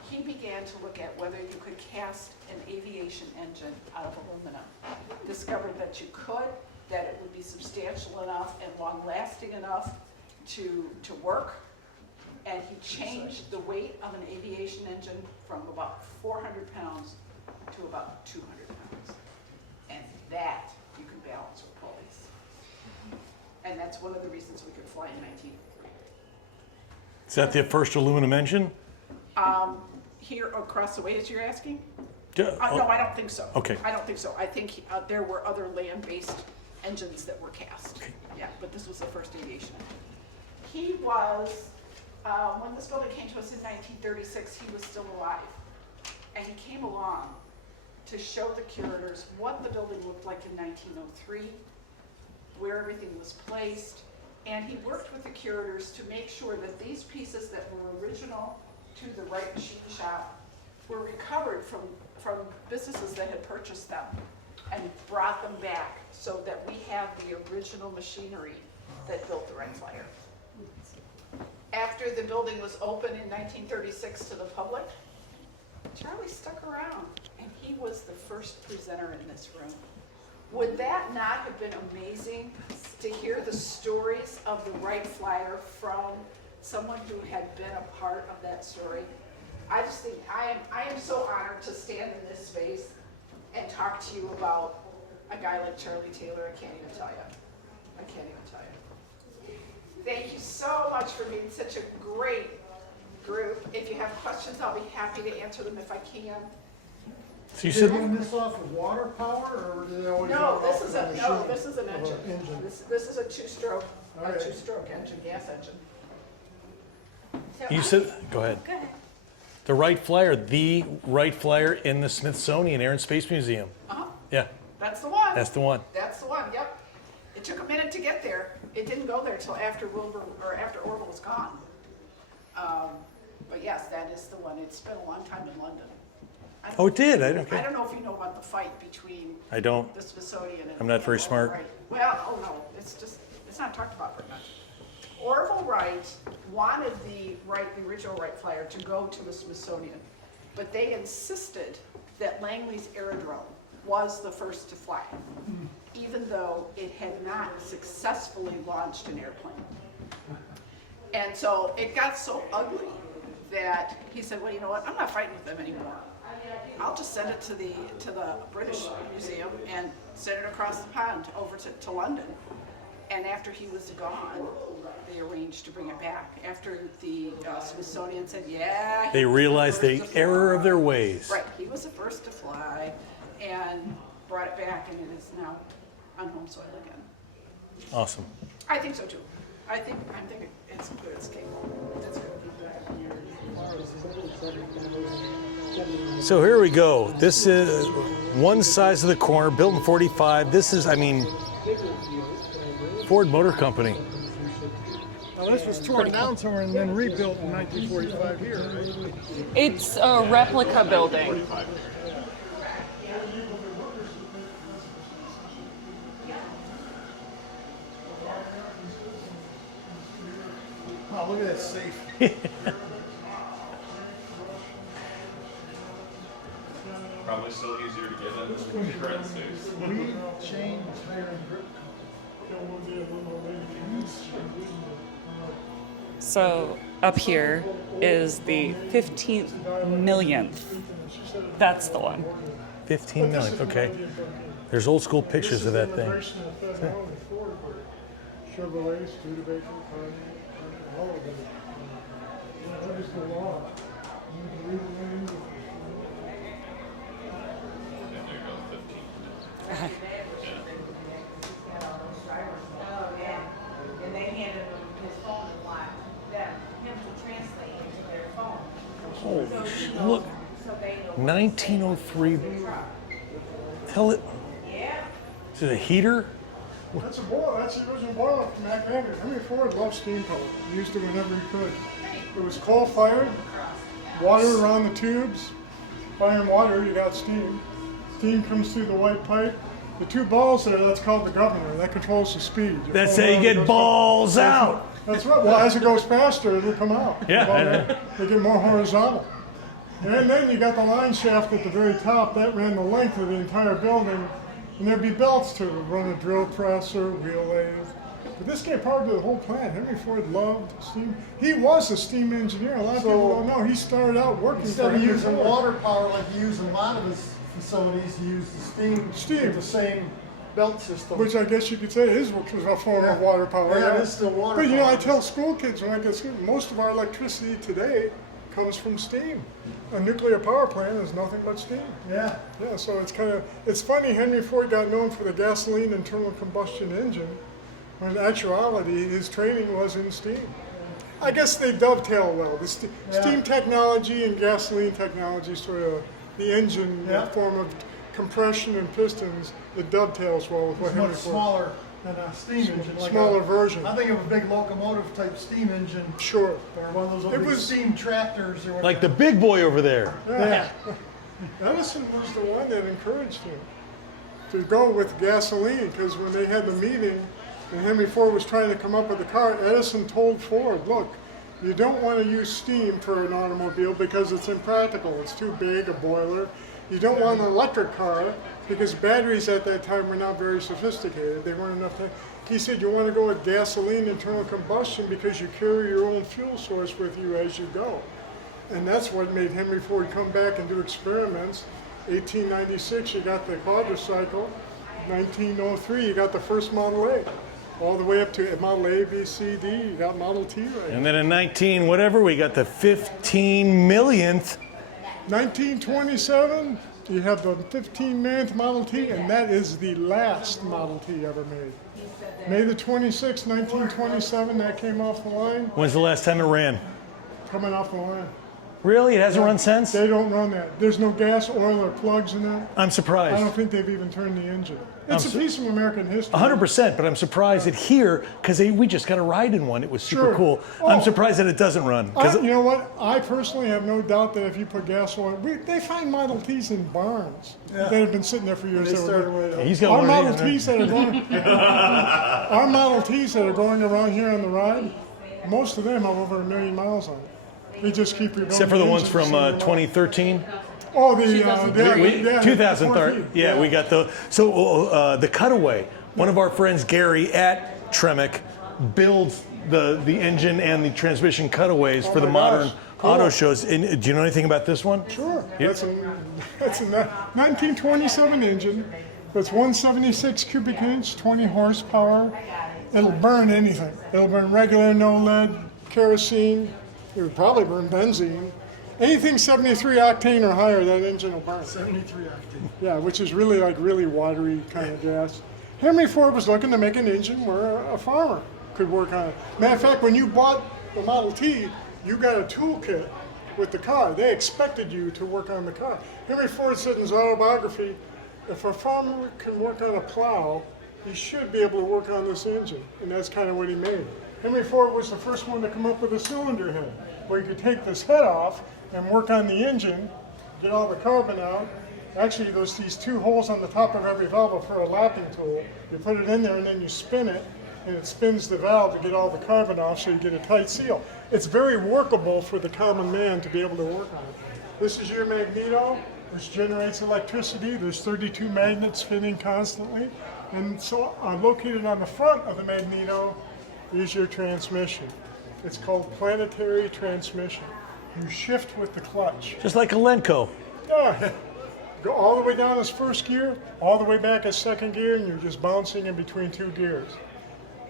he began to look at whether you could cast an aviation engine out of aluminum. Discovered that you could, that it would be substantial enough and long-lasting enough to work. And he changed the weight of an aviation engine from about 400 pounds to about 200 pounds. And that you can balance with pulleys. And that's one of the reasons we could fly in 1903. Is that the first aluminum engine? Here across the way, as you're asking? Yeah, No, I don't think so. Okay. I don't think so. I think there were other land-based engines that were cast. Okay. Yeah, but this was the first aviation engine. He was, when this building came to us in 1936, he was still alive. And he came along to show the curators what the building looked like in 1903, where everything was placed, and he worked with the curators to make sure that these pieces that were original to the Wright machine shop were recovered from businesses that had purchased them and brought them back so that we have the original machinery that built the Wright Flyer. After the building was open in 1936 to the public, Charlie stuck around and he was the first presenter in this room. Would that not have been amazing to hear the stories of the Wright Flyer from someone who had been a part of that story? I just think I am so honored to stand in this space and talk to you about a guy like Charlie Taylor. I can't even tell you. I can't even tell you. Thank you so much for being such a great group. If you have questions, I'll be happy to answer them if I can. So you Did said they run this off of water power, or did they always No, run this off is of a machine? no. This is an Or engine. engine? This is a two-stroke All right. engine, gas engine. You said, go ahead. Go ahead. The Wright Flyer, the Wright Flyer in the Smithsonian Air and Space Museum. Uh-huh. Yeah, That's the one. that's the one. That's the one. Yep. It took a minute to get there. It didn't go there till after Orville was gone. But yes, that is the one. It spent a long time in London. Oh, it did? I Okay. don't know if you know about the fight between I don't. the Smithsonian and I'm not very smart. Wright. Well, oh no, it's not talked about very much. Orville Wright wanted the original Wright Flyer to go to the Smithsonian, but they insisted that Langley's Aerodrome was the first to fly, even though it had not successfully launched an airplane. And so it got so ugly that he said, well, you know what, I'm not fighting with them anymore. I'll just send it to the British Museum and send it across the pond over to London. And after he was gone, they arranged to bring it back. After the Smithsonian said, yeah. They realized the error of their ways. Right, he was the first to fly and brought it back, and it is now on home soil again. Awesome. I think so too. I'm thinking it's good, it's capable. It's good. So here we go. This is one size of the corner, built in 45. This is, I mean, Ford Motor Company. Now this was torn down somewhere and then rebuilt in 1945 here, right? It's a replica building. Wow, look at that safe. Probably still easier to get in than the current space. Weed, chain, tire, and grip. So up here is the 15th millionth. That's the one. 15 million, okay. There's old school pictures of that thing. Chevrolet, Studebaker, all of them. That is the law. And they handed him his phone and locked him to translate into their phone. Holy look, 1903. Tell it. Is it a heater? That's a boiler. That's the original boiler from Mac Henry. Henry Ford loved steam power. He used it whenever he could. It was coal fired, water around the tubes, firing water, you got steam. Steam comes through the white pipe. The two balls there, that's called the governor. That controls the speed. That's how you get balls out. That's right. Well, as it goes faster, it'll come out. Yeah. They get more horizontal. And then you got the line shaft at the very top. That ran the length of the entire building. And there'd be belts to run a drill press or wheel lathe. But this gave power to the whole plant. Henry Ford loved steam. He was a steam engineer. A lot of people don't know. He started out working for Henry Ford. Instead of using water power like he used in a lot of his facilities, he used the steam with the same belt system. Which I guess you could say is a form of water power. Yeah, it's still water But you know, power. I tell school kids when I get school, most of our electricity today comes from steam. A nuclear power plant is nothing but steam. Yeah. Yeah, so it's funny Henry Ford got known for the gasoline internal combustion engine, when in actuality his training was in steam. I guess they dovetail well. The steam technology and gasoline technology, sort of the engine form of compression and pistons, it dovetails well with what It's Henry much Ford. smaller than a steam engine. Like Smaller version. I think of a big locomotive type steam engine. Sure. Or one of those big steam tractors or whatever. Like the big boy over there. Yeah. Edison was the one that encouraged him to go with gasoline, because when they had the meeting and Henry Ford was trying to come up with a car, Edison told Ford, look, you don't want to use steam for an automobile because it's impractical. It's too big, a boiler. You don't want an electric car because batteries at that time were not very sophisticated. They weren't enough. He said you want to go with gasoline internal combustion because you carry your own fuel source with you as you go. And that's what made Henry Ford come back and do experiments. 1896, you got the quadricycle. 1903, you got the first Model A. All the way up to Model A, B, C, D, you got Model T right. And then in 19 whatever, we got the 15 millionth. 1927, you have the 15 millionth Model T, and that is the last Model T ever made. May the 26th, 1927, that came off the line. When's the last time it ran? Coming off the line. Really? It hasn't run since? They don't run that. There's no gas, oil, or plugs in that. I'm surprised. I don't think they've even turned the engine. It's a piece of American history. 100%, but I'm surprised that here, because we just got a ride in one. It was super cool. I'm surprised that it doesn't run. You know what? I personally have no doubt that if you put gas oil, they find Model Ts in barns that have been sitting there for years. He's got Our one Model of these Ts that are going, our Model Ts that are going around here on the ride, most of them have over 1 million miles on it. They just keep rebuilding. Except for the ones from 2013. Oh, the 2013. Yeah, we got the the Cutaway. One of our friends, Gary at Tremec, builds the engine and the transmission cutaways for the modern auto shows. And do you know anything about this one? Sure. That's a 1927 engine. It's 176 cubic inch, 20 horsepower. It'll burn anything. It'll burn regular, no lead, kerosene. It would probably burn benzene. Anything 73 octane or higher, that engine will burn. 73 octane. Yeah, which is really really watery kind of gas. Henry Ford was looking to make an engine where a farmer could work on it. Matter of fact, when you bought the Model T, you got a toolkit with the car. They expected you to work on the car. Henry Ford said in his autobiography, if a farmer can work on a plow, he should be able to work on this engine. And that's kind of what he made. Henry Ford was the first one to come up with a cylinder head, where you could take this head off and work on the engine, get all the carbon out. Actually, there's these two holes on the top of every valve for a lapping tool. You put it in there and then you spin it, and it spins the valve to get all the carbon off so you get a tight seal. It's very workable for the common man to be able to work on it. This is your magneto, which generates electricity. There's 32 magnets spinning constantly. And so located on the front of the magneto is your transmission. It's called planetary transmission. You shift with the clutch. Just like a Lenco. Yeah. Go all the way down as first gear, all the way back as second gear, and you're just bouncing in between two gears.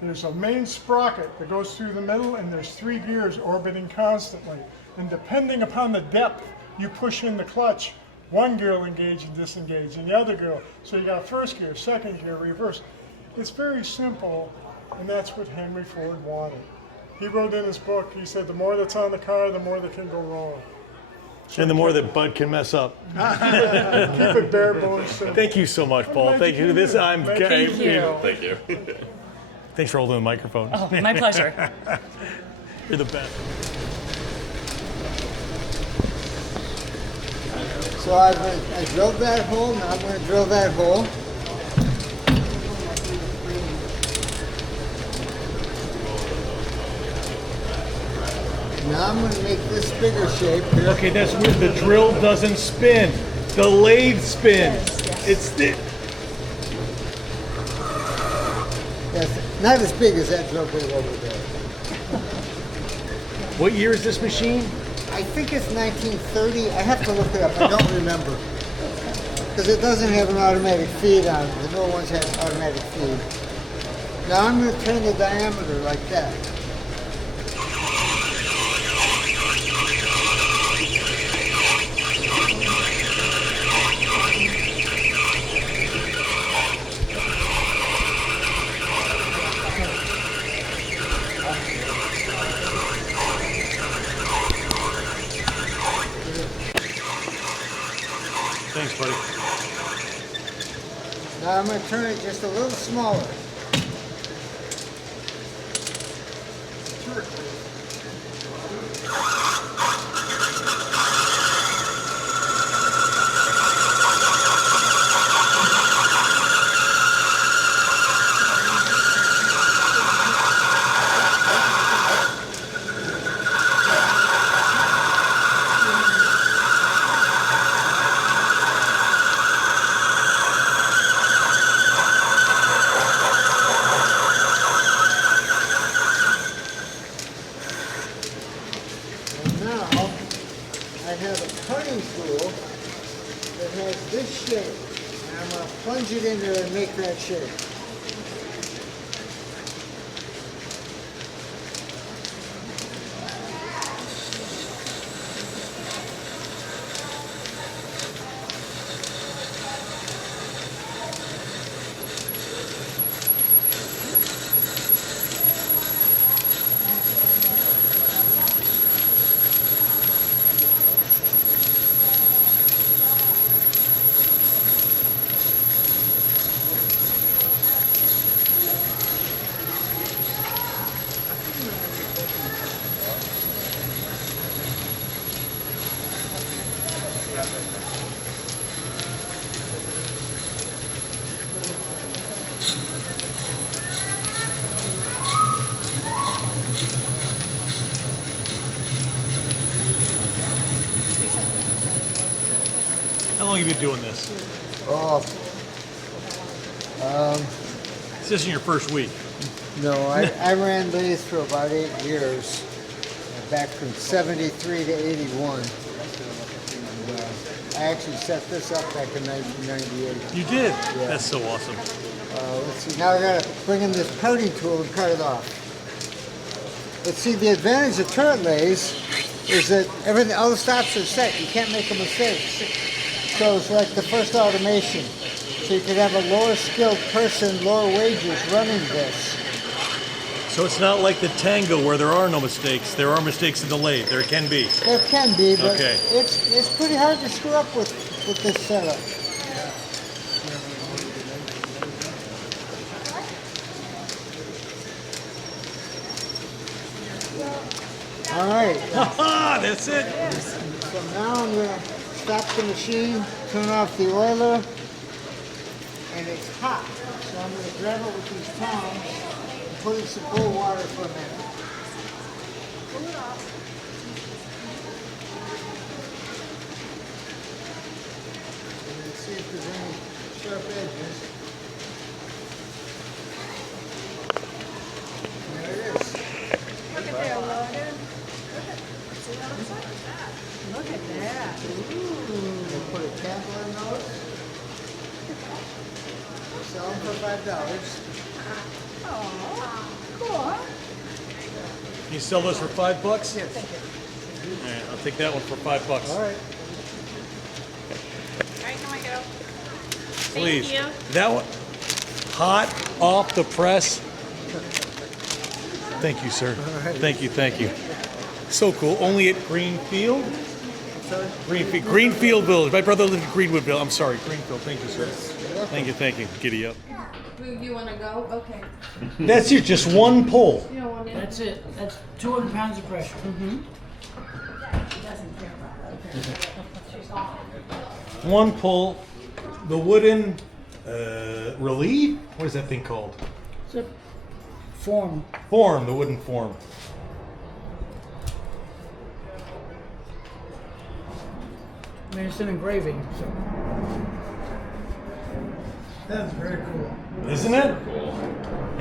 There's a main sprocket that goes through the middle, and there's 3 gears orbiting constantly. And depending upon the depth you push in the clutch, one gear will engage and disengage, and the other gear. So you got first gear, second gear, reverse. It's very simple, and that's what Henry Ford wanted. He wrote in his book, he said, the more that's on the car, the more that can go wrong. And the more that Bud can mess up. Keep it bare bones simple. Thank you so much, Paul. Thank you. Thank you. Thank you. Thanks for holding the microphone. Oh, my pleasure. You're the best. So I drilled that hole, now I'm going to drill that hole. Now I'm going to make this bigger shape here. Okay, that's weird. The drill doesn't spin. The lathe spins. It's the... Yes, not as big as that drill bit over there. What year is this machine? I think it's 1930. I have to look it up. I don't remember. Because it doesn't have an automatic feed on it. The newer ones have automatic feed. Now I'm going to turn the diameter like that. Thanks, buddy. Now I'm going to turn it just a little smaller. Plunge it in there and make that shape. How long have you been doing this? Oh, This isn't your first week. no, I ran lathes for about 8 years, back from 73 to 81. And, I actually set this up back in 1998. You did? Yeah. That's so awesome. Let's see, now I gotta bring in this parting tool and cut it off. But see, the advantage of turret lathes is that everything, all the stops are set. You can't make a mistake. So it's like the first automation. So you could have a lower skilled person, lower wages running this. So it's not like the Tango where there are no mistakes. There are mistakes in the lathe. There can be. There can be, but Okay. it's pretty hard to screw up with this setup. All right. Ha that's it. So now I'm going to stop the machine, turn off the oiler, and it's hot. So I'm going to grab it with these tongs and put in some cold water for a minute. Cool it off. And then see if there's any sharp edges. There it is. Look at that, Logan. Look at that. We'll put a candle in those. Sell them for $5. Oh, cool, huh? Can you sell those for $5? Yes. All right, I'll take that one for $5. All right. All right, can I go? Please. Thank you. That one, hot off the press. Thank you, sir. Thank you, thank you. So cool. Only at Greenfield. Greenfield Village. My brother lived in Greenwoodville. I'm sorry, Greenfield. Thank you, sir. Thank you, thank you. Giddy up. You want to go? Okay. That's it. Just one pull. You don't want to? That's it. That's 200 pounds of pressure. He doesn't care about that. Okay. One pull. The wooden relief. What is that thing called? It's a form. Form. The wooden form. I mean, it's an engraving. So. That's very cool. Isn't it?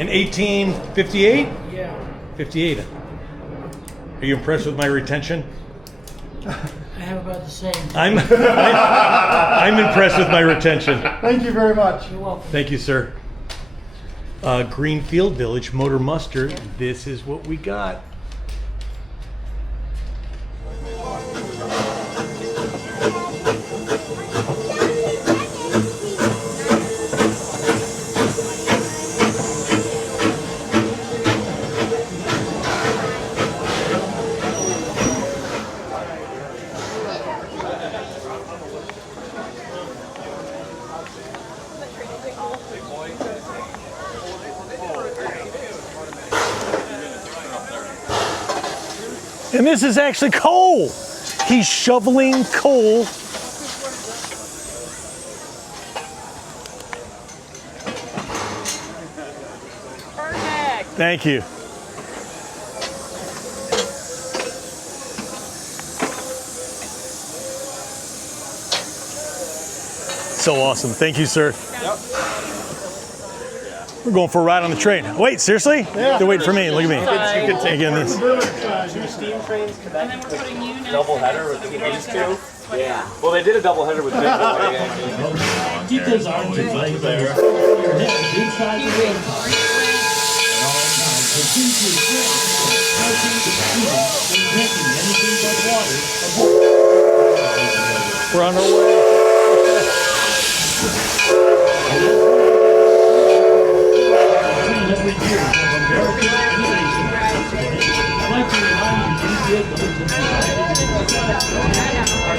In 1858? Yeah. 58. Are you impressed with my retention? I have about the same. I'm impressed with my retention. Thank you very much. You're welcome. Thank you, sir. Greenfield Village Motor Muster. This is what we got. And this is actually coal. He's shoveling coal. Perfect. Thank you. So awesome. Thank you, sir. Yep. We're going for a ride on the train. Wait, seriously? Yeah. They're waiting for me. Look at me. You can take And Two steam trains then we're putting you next. Double header to with this, so we these don't two? have to sweat it out. Well, they did a double header with big boy. Keep those arms and legs there. Your head inside the wind. We're on our way. Every year of American innovation. I'd like to remind you, these vehicles are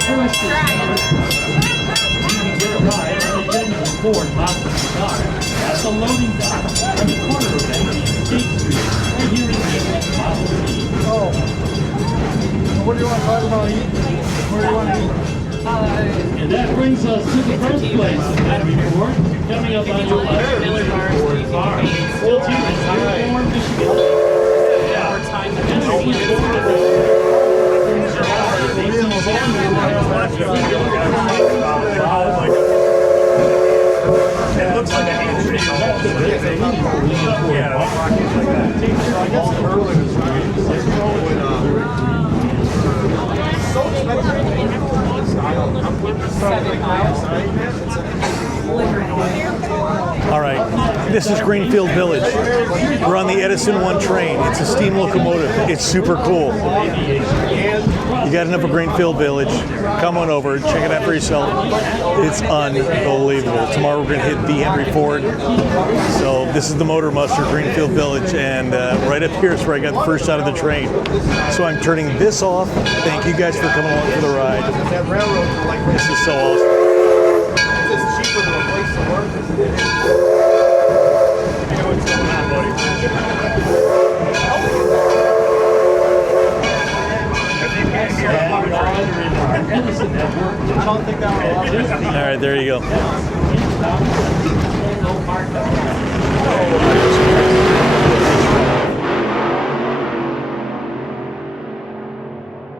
first is you can get a ride on a genuine Ford Model-T car at the loading dock on the corner of Bank State Street, right here in the Model-T. Oh. What do you want to talk about eating? Where do you want to eat? And that brings us to the birthplace of that report. Coming up on your left, Miller car, full team in Dearborn, Michigan. It looks like a handshake. All right, this is Greenfield Village. We're on the Edison 1 train. It's a steam locomotive. It's super cool. You got enough of Greenfield Village, come on over, check it out for yourself. It's unbelievable. Tomorrow we're going to hit the Henry Ford. So this is the Motor Muster, Greenfield Village, and right up here is where I got the first shot of the train. So I'm turning this off. Thank you guys for coming along for the ride. This is so awesome. It's cheaper to replace the workers. You know what's going on, buddy. I don't think that will. All right, there you go.